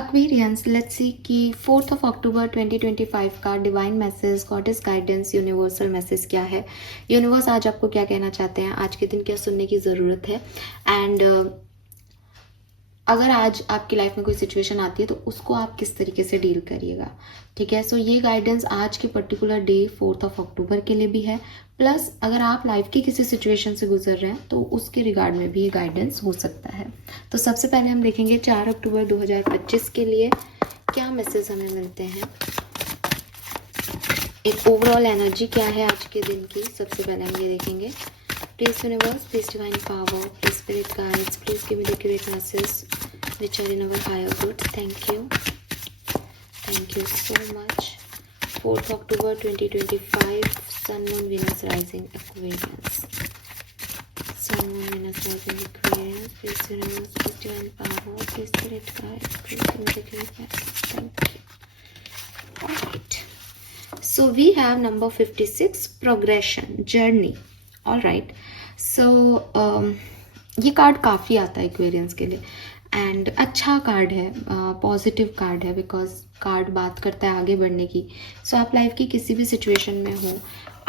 Aquarians, let's see कि 4 अक्टूबर 2025 का divine message, goddess guidance, universal message क्या है। यूनिवर्स आज आपको क्या कहना चाहते हैं, आज के दिन क्या सुनने की ज़रूरत है। एंड अगर आज आपकी लाइफ में कोई सिचुएशन आती है तो उसको आप किस तरीके से डील करिएगा। ठीक है, सो ये गाइडेंस आज के पर्टिकुलर डे 4 अक्टूबर के लिए भी है। प्लस अगर आप लाइफ की किसी सिचुएशन से गुजर रहे हैं तो उसके रिगार्ड में भी ये गाइडेंस हो सकता है। तो सबसे पहले हम देखेंगे 4 अक्टूबर 2025 के लिए क्या मैसेज हमें मिलते हैं, एक ओवरऑल एनर्जी क्या है आज के दिन की। सबसे पहले हम ये देखेंगे। Please universe, please divine power, please spirit guides, please give me the accurate message which are in our higher good. Thank you so much. 4th October 2025, Sun, Moon, Venus rising Aquarius. Sun, Moon, Venus rising Aquarius. Please universe, please divine power, please spirit guide, please give me the great message. Thank you. Alright. So we have number 56, progression, journey. Alright. So ये card काफ़ी आता है Aquarians के लिए and अच्छा card है, positive card है, because card बात करता है आगे बढ़ने की। सो आप लाइफ की किसी भी सिचुएशन में हो,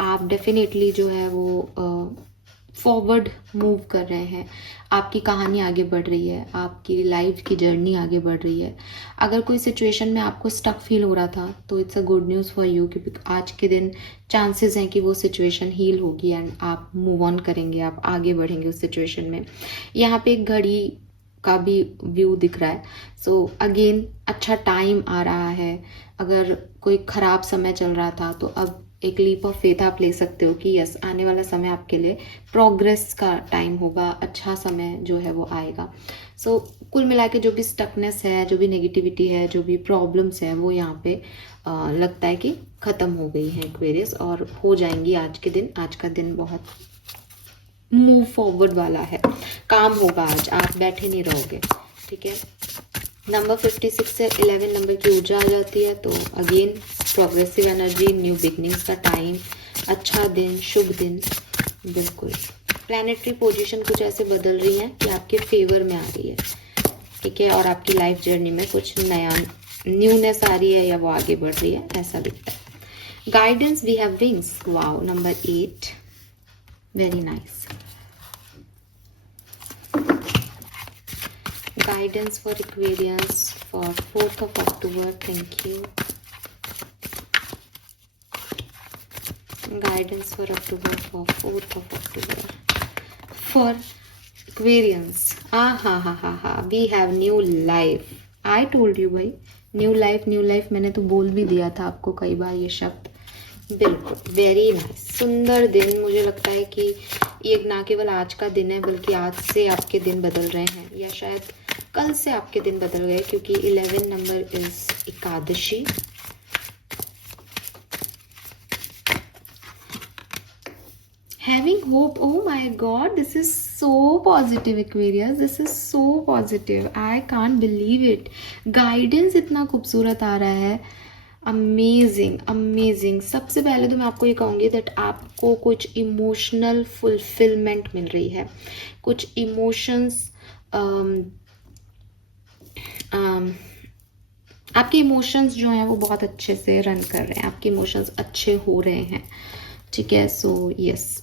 आप डेफिनेटली जो है वो फॉरवर्ड मूव कर रहे हैं, आपकी कहानी आगे बढ़ रही है, आपकी लाइफ की जर्नी आगे बढ़ रही है। अगर कोई सिचुएशन में आपको स्टक फील हो रहा था तो it's a good news for you, क्योंकि आज के दिन चांसेस हैं कि वो सिचुएशन हील होगी एंड आप मूव ऑन करेंगे, आप आगे बढ़ेंगे उस सिचुएशन में। यहाँ पे एक घड़ी का भी व्यू दिख रहा है। सो अगेन अच्छा टाइम आ रहा है। अगर कोई ख़राब समय चल रहा था तो अब एक लीप ऑफ फेथ आप ले सकते हो कि यस, आने वाला समय आपके लिए प्रोग्रेस का टाइम होगा, अच्छा समय जो है वो आएगा। सो कुल मिला के जो भी स्टकनेस है, जो भी नेगेटिविटी है, जो भी प्रॉब्लम्स है, वो यहाँ पे लगता है कि ख़त्म हो गई है एक्वेरियस, और हो जाएंगी आज के दिन। आज का दिन बहुत मूव फॉरवर्ड वाला है, काम होगा आज, आप बैठे नहीं रहोगे। ठीक है, नंबर 56 से 11 नंबर की ऊर्जा आ जाती है, तो again progressive energy, new beginnings का टाइम, अच्छा दिन, शुभ दिन। बिल्कुल प्लैनेटरी पोजीशन कुछ ऐसे बदल रही है कि आपके फेवर में आ रही है। ठीक है, और आपकी लाइफ जर्नी में कुछ नया न्यूनेस आ रही है या वो आगे बढ़ रही है, ऐसा दिखता है। Guidance, we have wings, wow, number 8, very nice. Guidance for Aquarius for 4th of October. Thank you. Guidance for October, for 4th of October. For Aquarians. ha. We have new life. I told you भाई, new life मैंने तो बोल भी दिया था आपको कई बार ये शब्द। बिल्कुल, वेरी नाइस, सुंदर दिन। मुझे लगता है कि ये ना केवल आज का दिन है, बल्कि आज से आपके दिन बदल रहे हैं, या शायद कल से आपके दिन बदल गए, क्योंकि 11 number is Ekadashi. Having hope, oh my god, this is so positive Aquarius, this is so positive, I can't believe it. Guidance इतना खूबसूरत आ रहा है, अमेजिंग। सबसे पहले तो मैं आपको ये कहूँगी दैट आपको कुछ इमोशनल फुलफिलमेंट मिल रही है, कुछ इमोशंस, आपके इमोशंस जो हैं वो बहुत अच्छे से रन कर रहे हैं, आपके इमोशंस अच्छे हो रहे हैं। ठीक है, सो यस,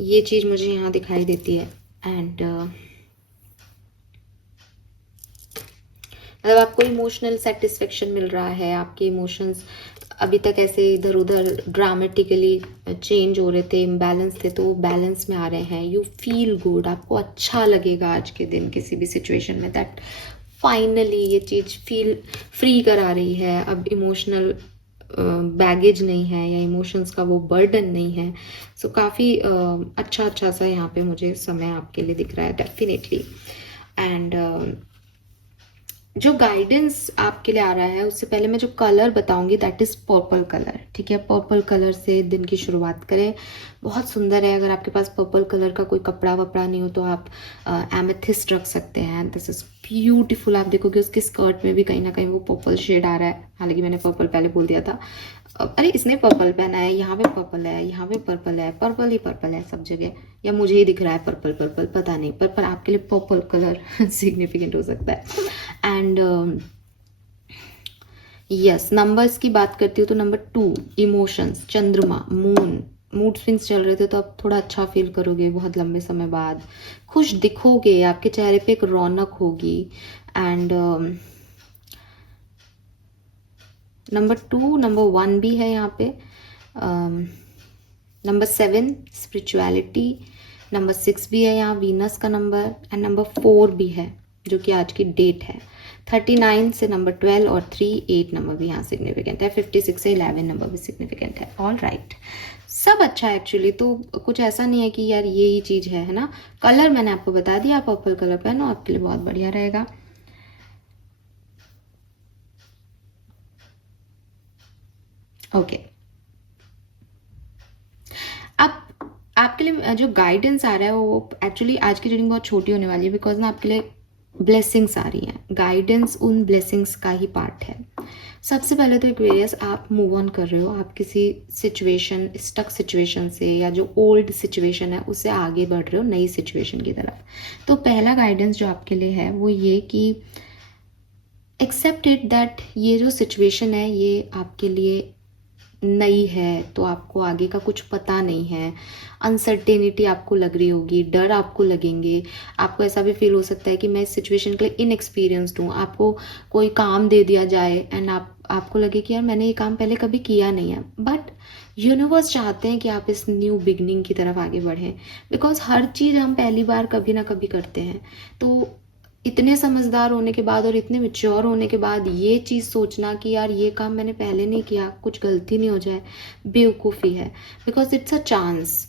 ये चीज़ मुझे यहाँ दिखाई देती है। एंड मतलब आपको इमोशनल सेटिस्फेक्शन मिल रहा है, आपके इमोशंस अभी तक ऐसे इधर उधर ड्रामेटिकली चेंज हो रहे थे, इम्बैलेंस थे, तो वो बैलेंस में आ रहे हैं। यू फील गुड, आपको अच्छा लगेगा आज के दिन किसी भी सिचुएशन में, दैट फाइनली ये चीज़ फील फ्री करा रही है। अब इमोशनल बैगेज नहीं है, या इमोशंस का वो बर्डन नहीं है। सो काफ़ी अच्छा सा यहाँ पे मुझे समय आपके लिए दिख रहा है डेफिनेटली। एंड जो गाइडेंस आपके लिए आ रहा है, उससे पहले मैं जो कलर बताऊंगी दैट इज़ पर्पल कलर। ठीक है, पर्पल कलर से दिन की शुरुआत करें, बहुत सुंदर है। अगर आपके पास पर्पल कलर का कोई कपड़ा वपड़ा नहीं हो तो आप एमेथिस्ट रख सकते हैं, दिस इज़ ब्यूटीफुल। आप देखोगे उसकी स्कर्ट में भी कहीं ना कहीं वो पर्पल शेड आ रहा है, हालांकि मैंने पर्पल पहले बोल दिया था। अरे इसने पर्पल पहना है, यहाँ पे पर्पल है, यहाँ पे पर्पल है, पर्पल ही पर्पल है सब जगह, या मुझे ही दिख रहा है पर्पल, पता नहीं, पर आपके लिए पर्पल कलर सिग्निफिकेंट हो सकता है। एंड यस, नंबर्स की बात करती हूँ तो नंबर 2 इमोशंस, चंद्रमा, मून, मूड स्विंग्स चल रहे थे तो अब थोड़ा अच्छा फील करोगे बहुत लंबे समय बाद, खुश दिखोगे, आपके चेहरे पे एक रौनक होगी। एंड नंबर 2 नंबर 1 भी है यहाँ पे। नंबर 7 स्पिरिचुअलिटी, नंबर 6 भी है यहाँ वीनस का नंबर, एंड नंबर 4 भी है जो कि आज की डेट है। 39 से नंबर 12 और 8 नंबर भी यहाँ सिग्निफिकेंट है। 56 से 11 नंबर भी सिग्निफिकेंट है। ऑल राइट, सब अच्छा है एक्चुअली, तो कुछ ऐसा नहीं है कि यार ये ही चीज़ है ना। कलर मैंने आपको बता दिया, आप पर्पल कलर पहनो, आपके लिए बहुत बढ़िया रहेगा। ओके, अब आपके लिए जो गाइडेंस आ रहा है वो एक्चुअली आज की रीडिंग बहुत छोटी होने वाली है, बिकॉज ना आपके लिए ब्लेसिंग्स आ रही हैं। गाइडेंस उन ब्लेसिंग्स का ही पार्ट है। सबसे पहले तो एक्वेरियस, आप मूव ऑन कर रहे हो, आप किसी सिचुएशन, स्टक सिचुएशन से या जो ओल्ड सिचुएशन है उससे आगे बढ़ रहे हो नई सिचुएशन की तरफ। तो पहला गाइडेंस जो आपके लिए है वो ये कि एक्सेप्ट इट दैट ये जो सिचुएशन है ये आपके लिए नई है, तो आपको आगे का कुछ पता नहीं है, अनसर्टेनिटी आपको लग रही होगी, डर आपको लगेंगे, आपको ऐसा भी फील हो सकता है कि मैं इस सिचुएशन के लिए इनएक्सपीरियंस्ड हूँ। आपको कोई काम दे दिया जाए एंड आपको लगे कि यार मैंने ये काम पहले कभी किया नहीं है, बट यूनिवर्स चाहते हैं कि आप इस न्यू बिगनिंग की तरफ आगे बढ़ें, बिकॉज हर चीज़ हम पहली बार कभी ना कभी करते हैं। तो इतने समझदार होने के बाद और इतने मैच्योर होने के बाद ये चीज़ सोचना कि यार ये काम मैंने पहले नहीं किया, कुछ गलती नहीं हो जाए, बेवकूफ़ी है। बिकॉज इट्स अ चांस,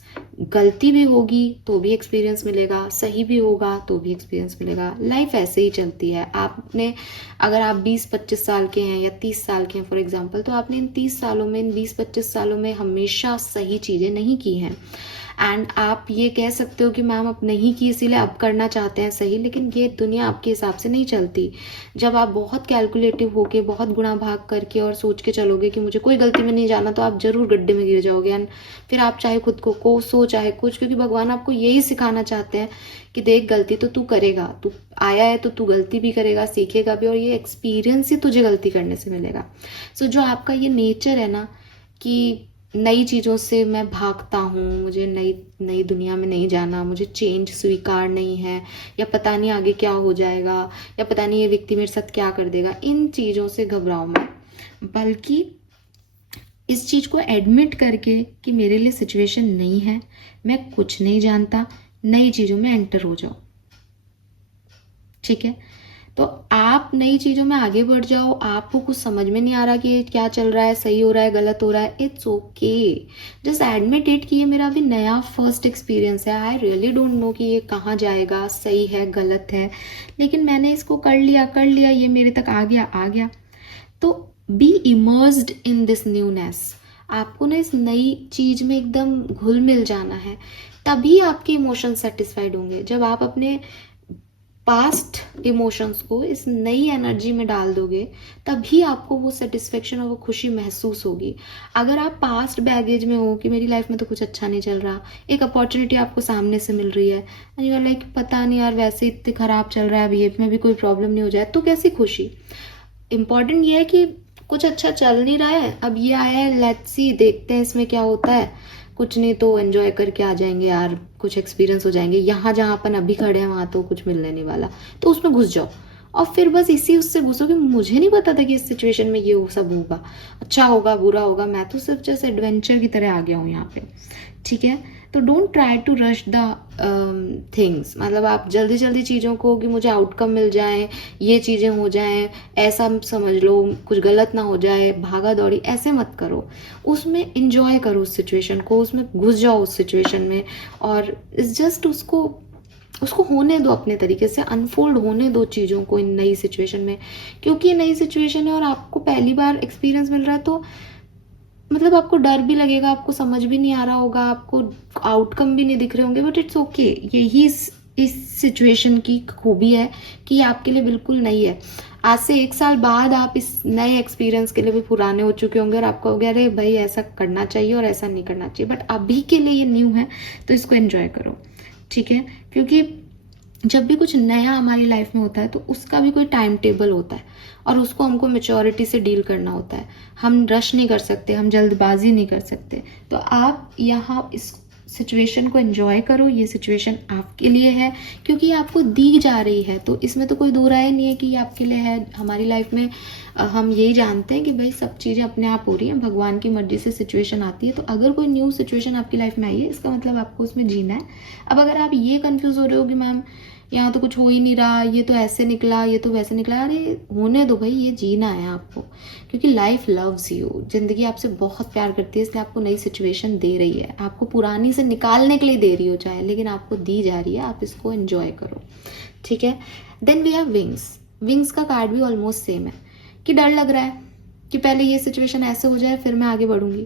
गलती भी होगी तो भी एक्सपीरियंस मिलेगा, सही भी होगा तो भी एक्सपीरियंस मिलेगा। लाइफ ऐसे ही चलती है। आपने अगर आप 20-25 साल के हैं या 30 साल के हैं फॉर एग्जांपल, तो आपने इन 30 सालों में, इन 20-25 सालों में हमेशा सही चीज़ें नहीं की हैं। एंड आप ये कह सकते हो कि मैम अब नहीं की इसीलिए अब करना चाहते हैं सही, लेकिन ये दुनिया आपके हिसाब से नहीं चलती। जब आप बहुत कैलकुलेटिव होके, बहुत गुणा भाग करके और सोच के चलोगे कि मुझे कोई गलती में नहीं जाना, तो आप जरूर गड्ढे में गिर जाओगे। एंड फिर आप चाहे खुद को कोसो चाहे कुछ, क्योंकि भगवान आपको यही सिखाना चाहते हैं कि देख गलती तो तू करेगा, तू आया है तो तू गलती भी करेगा, सीखेगा भी, और ये एक्सपीरियंस ही तुझे गलती करने से मिलेगा। सो जो आपका ये नेचर है ना कि नई चीज़ों से मैं भागता हूँ, मुझे नई दुनिया में नहीं जाना, मुझे चेंज स्वीकार नहीं है, या पता नहीं आगे क्या हो जाएगा, या पता नहीं ये व्यक्ति मेरे साथ क्या कर देगा, इन चीज़ों से घबराओ मत, बल्कि इस चीज़ को एडमिट करके कि मेरे लिए सिचुएशन नहीं है, मैं कुछ नहीं जानता, नई चीज़ों में एंटर हो जाओ। ठीक है, तो आप नई चीज़ों में आगे बढ़ जाओ। आपको कुछ समझ में नहीं आ रहा कि क्या चल रहा है, सही हो रहा है, गलत हो रहा है, it's okay, just admit it कि ये मेरा अभी नया फर्स्ट एक्सपीरियंस है। आई रियली डोंट नो कि ये कहाँ जाएगा, सही है गलत है, लेकिन मैंने इसको कर लिया, ये मेरे तक आ गया। तो be immersed in this newness. आपको ना इस नई चीज़ में एकदम घुल मिल जाना है, तभी आपके इमोशंस सेटिस्फाइड होंगे। जब आप अपने पास्ट इमोशंस को इस नई एनर्जी में डाल दोगे, तभी आपको वो सेटिस्फेक्शन और वो खुशी महसूस होगी। अगर आप पास्ट बैगेज में हो कि मेरी लाइफ में तो कुछ अच्छा नहीं चल रहा, एक अपॉर्चुनिटी आपको सामने से मिल रही है, एंड यू आर लाइक पता नहीं यार वैसे इतने खराब चल रहा है, अभी में भी कोई प्रॉब्लम नहीं हो जाए, तो कैसी खुशी। इम्पॉर्टेंट ये है कि कुछ अच्छा चल नहीं रहा है, अब ये आया है, लेट्स सी, देखते हैं इसमें क्या होता है, कुछ नहीं तो एंजॉय करके आ जाएंगे यार, कुछ एक्सपीरियंस हो जाएंगे। यहाँ जहाँ अपन अभी खड़े हैं वहाँ तो कुछ मिलने नहीं वाला, तो उसमें घुस जाओ और फिर बस इसी उससे घुसो कि मुझे नहीं पता था कि इस सिचुएशन में ये सब होगा, अच्छा होगा बुरा होगा, मैं तो सिर्फ जैसे एडवेंचर की तरह आ गया हूँ यहाँ पे। ठीक है, तो don't try to rush the things. मतलब आप जल्दी जल्दी चीज़ों को कि मुझे आउटकम मिल जाए, ये चीज़ें हो जाएं, ऐसा समझ लो, कुछ गलत ना हो जाए, भागा दौड़ी ऐसे मत करो। उसमें इंजॉय करो उस सिचुएशन को, उसमें घुस जाओ उस सिचुएशन में, और इट्स जस्ट उसको होने दो, अपने तरीके से अनफोल्ड होने दो चीज़ों को इन नई सिचुएशन में। क्योंकि ये नई सिचुएशन है और आपको पहली बार एक्सपीरियंस मिल रहा है, तो मतलब आपको डर भी लगेगा, आपको समझ भी नहीं आ रहा होगा, आपको आउटकम भी नहीं दिख रहे होंगे, बट इट्स ओके। यही इस सिचुएशन की खूबी है कि ये आपके लिए बिल्कुल नई है। आज से 1 साल बाद आप इस नए एक्सपीरियंस के लिए भी पुराने हो चुके होंगे और आपको हो गया अरे भाई ऐसा करना चाहिए और ऐसा नहीं करना चाहिए, बट अभी के लिए ये न्यू है, तो इसको एंजॉय करो। ठीक है, क्योंकि जब भी कुछ नया हमारी लाइफ में होता है तो उसका भी कोई टाइम टेबल होता है और उसको हमको मैच्योरिटी से डील करना होता है। हम रश नहीं कर सकते, हम जल्दबाजी नहीं कर सकते। तो आप यहाँ इस सिचुएशन को एंजॉय करो, ये सिचुएशन आपके लिए है क्योंकि आपको दी जा रही है। तो इसमें तो कोई दो राय नहीं है कि ये आपके लिए है। हमारी लाइफ में हम यही जानते हैं कि भाई सब चीज़ें अपने आप हो रही हैं, भगवान की मर्जी से सिचुएशन आती है। तो अगर कोई न्यू सिचुएशन आपकी लाइफ में आई है इसका मतलब आपको उसमें जीना है। अब अगर आप ये कंफ्यूज हो रहे हो कि मैम यहाँ तो कुछ हो ही नहीं रहा, ये तो ऐसे निकला, ये तो वैसे निकला, अरे होने दो भाई, ये जीना है आपको क्योंकि लाइफ लव्स यू। जिंदगी आपसे बहुत प्यार करती है, इसलिए आपको नई सिचुएशन दे रही है, आपको पुरानी से निकालने के लिए दे रही हो चाहे, लेकिन आपको दी जा रही है, आप इसको एंजॉय करो, ठीक है। Then we have wings. Wings का कार्ड भी ऑलमोस्ट सेम है कि डर लग रहा है कि पहले ये सिचुएशन ऐसे हो जाए फिर मैं आगे बढ़ूंगी,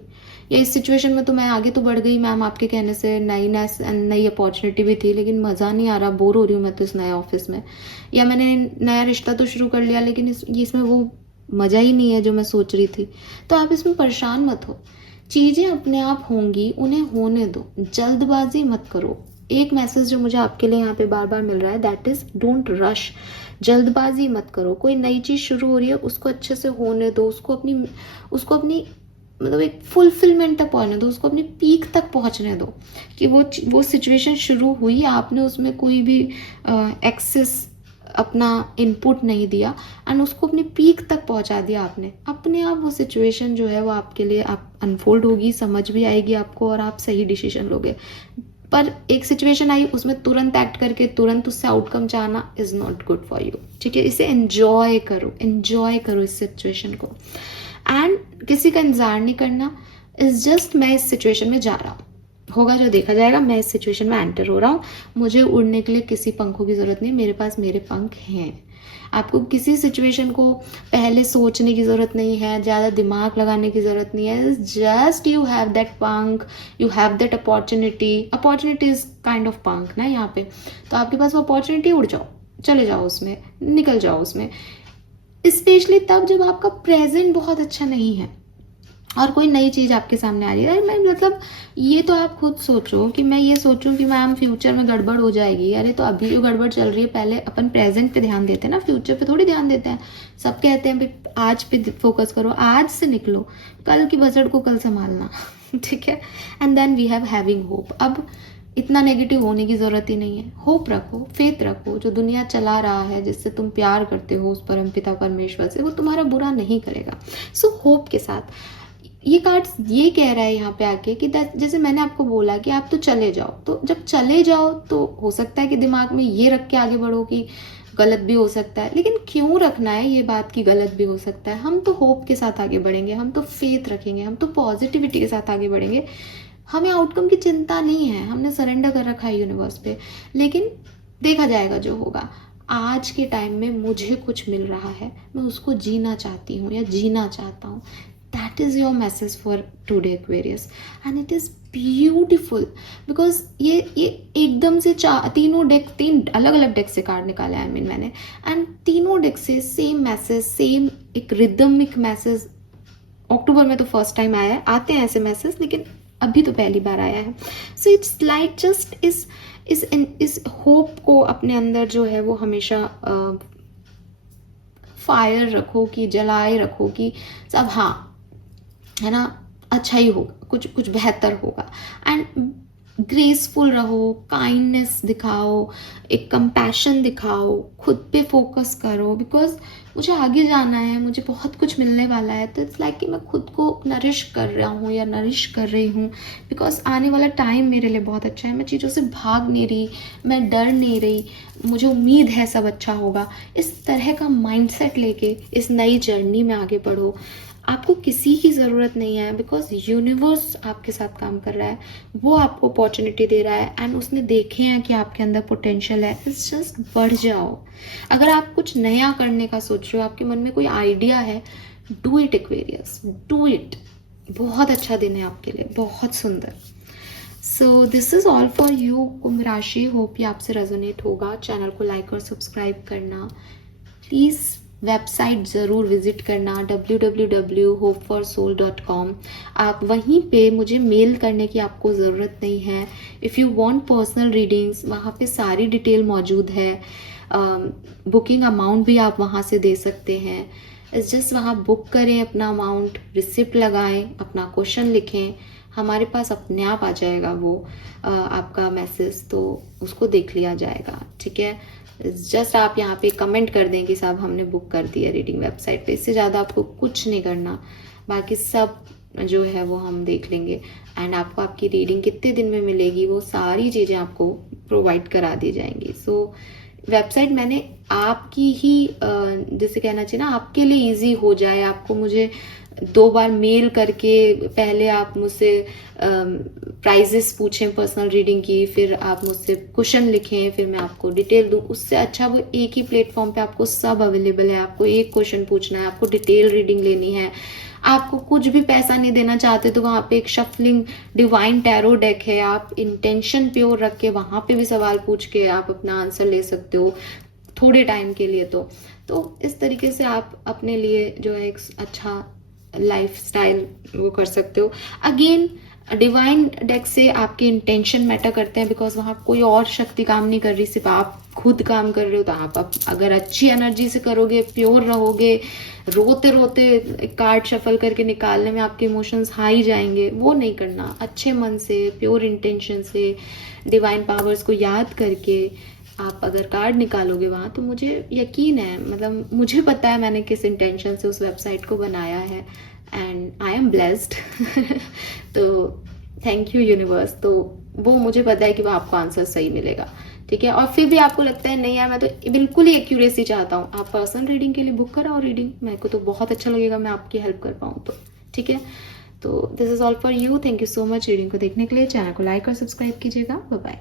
या इस सिचुएशन में तो मैं आगे तो बढ़ गई मैम आपके कहने से, नई अपॉर्चुनिटी भी थी लेकिन मज़ा नहीं आ रहा, बोर हो रही हूँ मैं तो इस नए ऑफिस में, या मैंने नया रिश्ता तो शुरू कर लिया लेकिन इसमें वो मज़ा ही नहीं है जो मैं सोच रही थी। तो आप इसमें परेशान मत हो, चीज़ें अपने आप होंगी, उन्हें होने दो, जल्दबाजी मत करो। एक मैसेज जो मुझे आपके लिए यहाँ पे बार बार मिल रहा है, दैट इज डोंट रश। जल्दबाजी मत करो, कोई नई चीज़ शुरू हो रही है उसको अच्छे से होने दो, उसको अपनी मतलब एक फुलफिलमेंट तक पहुंचने दो, उसको अपनी पीक तक पहुंचने दो कि वो सिचुएशन शुरू हुई, आपने उसमें कोई भी एक्सेस अपना इनपुट नहीं दिया एंड उसको अपनी पीक तक पहुंचा दिया आपने। अपने आप वो सिचुएशन जो है वो आपके लिए आप अनफोल्ड होगी, समझ भी आएगी आपको और आप सही डिसीजन लोगे। पर एक सिचुएशन आई उसमें तुरंत एक्ट करके तुरंत उससे आउटकम चाहना is not good for you, ठीक है। इसे एंजॉय करो इस सिचुएशन को एंड किसी का इंतजार नहीं करना। इज जस्ट मैं इस सिचुएशन में जा रहा हूँ, होगा जो देखा जाएगा, मैं इस सिचुएशन में एंटर हो रहा हूँ, मुझे उड़ने के लिए किसी पंखों की ज़रूरत नहीं, मेरे पास मेरे पंख हैं। आपको किसी सिचुएशन को पहले सोचने की ज़रूरत नहीं है, ज़्यादा दिमाग लगाने की ज़रूरत नहीं है। जस्ट यू हैव दैट पंख, you have that opportunity is kind of पंख ना यहाँ पे। तो आपके पास वो अपॉर्चुनिटी, उड़ जाओ, चले जाओ उसमें, निकल जाओ उसमें। स्पेशली तब जब आपका प्रेजेंट बहुत अच्छा नहीं है और कोई नई चीज़ आपके सामने आ रही है। मैं मतलब ये तो आप खुद सोचो कि मैं ये सोचूं कि मैम फ्यूचर में गड़बड़ हो जाएगी, अरे तो अभी जो गड़बड़ चल रही है, पहले अपन प्रेजेंट पे ध्यान देते हैं ना, फ्यूचर पे थोड़ी ध्यान देते हैं। सब कहते हैं भाई आज पे फोकस करो, आज से निकलो, कल की बजट को कल संभालना ठीक है। And then we have having hope. अब इतना नेगेटिव होने की ज़रूरत ही नहीं है, होप रखो, फेथ रखो, जो दुनिया चला रहा है, जिससे तुम प्यार करते हो उस परमपिता परमेश्वर से, वो तुम्हारा बुरा नहीं करेगा। सो होप के साथ ये कार्ड ये कह रहा है यहाँ पे आके कि जैसे मैंने आपको बोला कि आप तो चले जाओ, तो जब चले जाओ तो हो सकता है कि दिमाग में ये रख के आगे बढ़ो कि गलत भी हो सकता है, लेकिन क्यों रखना है ये बात की गलत भी हो सकता है। हम तो होप के साथ आगे बढ़ेंगे, हम तो फेथ रखेंगे, हम तो पॉजिटिविटी के साथ आगे बढ़ेंगे। हमें आउटकम की चिंता नहीं है, हमने सरेंडर कर रखा है यूनिवर्स पे, लेकिन देखा जाएगा जो होगा। आज के टाइम में मुझे कुछ मिल रहा है, मैं उसको जीना चाहती हूँ या जीना चाहता हूँ। That is your message for today Aquarius and it is beautiful because ये एकदम से तीन अलग अलग डेक से कार्ड निकाले आई मीन मैंने, एंड तीनों डेक से सेम मैसेज, सेम एक रिदमिक मैसेज। अक्टूबर में तो फर्स्ट टाइम आया है, आते हैं ऐसे मैसेज, लेकिन अभी तो पहली बार आया है। सो इट्स लाइक जस्ट इस होप को अपने अंदर जो है वो हमेशा फायर रखो, कि जलाए रखो कि सब हाँ है ना, अच्छा ही होगा, कुछ बेहतर होगा। एंड ग्रेसफुल रहो, काइंडनेस दिखाओ, एक कंपैशन दिखाओ, खुद पे फोकस करो, बिकॉज मुझे आगे जाना है, मुझे बहुत कुछ मिलने वाला है। तो इट्स लाइक कि मैं खुद को नरिश कर रहा हूँ या नरिश कर रही हूँ, बिकॉज आने वाला टाइम मेरे लिए बहुत अच्छा है। मैं चीज़ों से भाग नहीं रही, मैं डर नहीं रही, मुझे उम्मीद है सब अच्छा होगा। इस तरह का माइंडसेट लेके इस नई जर्नी में आगे बढ़ो। आपको किसी की ज़रूरत नहीं है, बिकॉज यूनिवर्स आपके साथ काम कर रहा है, वो आपको अपॉर्चुनिटी दे रहा है एंड उसने देखे हैं कि आपके अंदर पोटेंशियल है। इट्स जस्ट बढ़ जाओ। अगर आप कुछ नया करने का सोच रहे हो, आपके मन में कोई आइडिया है, do it Aquarius, do it. बहुत अच्छा दिन है आपके लिए, बहुत सुंदर। So this is all for you Kumbh राशि। होप ये आपसे रेजोनेट होगा। चैनल को लाइक और सब्सक्राइब करना प्लीज़ वेबसाइट ज़रूर विज़िट करना www.hopeforsoul.com। आप वहीं पे मुझे मेल करने की आपको ज़रूरत नहीं है। If you want personal readings, वहाँ पे सारी डिटेल मौजूद है। बुकिंग अमाउंट भी आप वहाँ से दे सकते हैं। इट्स जस्ट वहाँ बुक करें अपना अमाउंट, रिसिप्ट लगाएं, अपना क्वेश्चन लिखें, हमारे पास अपने आप आ जाएगा वो आपका मैसेज, तो उसको देख लिया जाएगा। ठीक है, जस्ट आप यहाँ पे कमेंट कर दें कि साहब हमने बुक कर दिया रीडिंग वेबसाइट पे। इससे ज़्यादा आपको कुछ नहीं करना, बाकी सब जो है वो हम देख लेंगे। एंड आपको आपकी रीडिंग कितने दिन में मिलेगी वो सारी चीज़ें आपको प्रोवाइड करा दी जाएंगी। सो वेबसाइट मैंने आपकी ही जैसे कहना चाहिए ना, आपके लिए इजी हो जाए। आपको मुझे 2 बार मेल करके पहले आप मुझसे प्राइजेस पूछें पर्सनल रीडिंग की, फिर आप मुझसे क्वेश्चन लिखें, फिर मैं आपको डिटेल दूँ। उससे अच्छा वो एक ही प्लेटफॉर्म पे आपको सब अवेलेबल है। आपको एक क्वेश्चन पूछना है, आपको डिटेल रीडिंग लेनी है, आपको कुछ भी पैसा नहीं देना चाहते तो वहाँ पे एक शफलिंग डिवाइन टैरो डेक है। आप इंटेंशन प्योर रख के वहाँ पे भी सवाल पूछ के आप अपना आंसर ले सकते हो थोड़े टाइम के लिए। तो इस तरीके से आप अपने लिए जो है एक अच्छा लाइफस्टाइल वो कर सकते हो। अगेन डिवाइन डेक से आपके इंटेंशन मैटर करते हैं, बिकॉज वहाँ कोई और शक्ति काम नहीं कर रही, सिर्फ आप खुद काम कर रहे हो। तो आप अगर अच्छी एनर्जी से करोगे, प्योर रहोगे, रोते रोते कार्ड शफल करके निकालने में आपके इमोशंस हाई जाएंगे, वो नहीं करना। अच्छे मन से, प्योर इंटेंशन से, डिवाइन पावर्स को याद करके आप अगर कार्ड निकालोगे वहाँ, तो मुझे यकीन है, मतलब मुझे पता है मैंने किस इंटेंशन से उस वेबसाइट को बनाया है, एंड आई एम ब्लेस्ड। तो थैंक यू यूनिवर्स। तो वो मुझे पता है कि वो आपको आंसर सही मिलेगा। ठीक है, और फिर भी आपको लगता है नहीं यार मैं तो बिल्कुल ही एक्यूरेसी चाहता हूँ, आप पर्सनल रीडिंग के लिए बुक कराओ रीडिंग, मेरे को तो बहुत अच्छा लगेगा मैं आपकी हेल्प कर पाऊँ तो। ठीक है, तो this is all for you. Thank you so much reading को देखने के लिए। चैनल को लाइक और सब्सक्राइब कीजिएगा। Bye bye.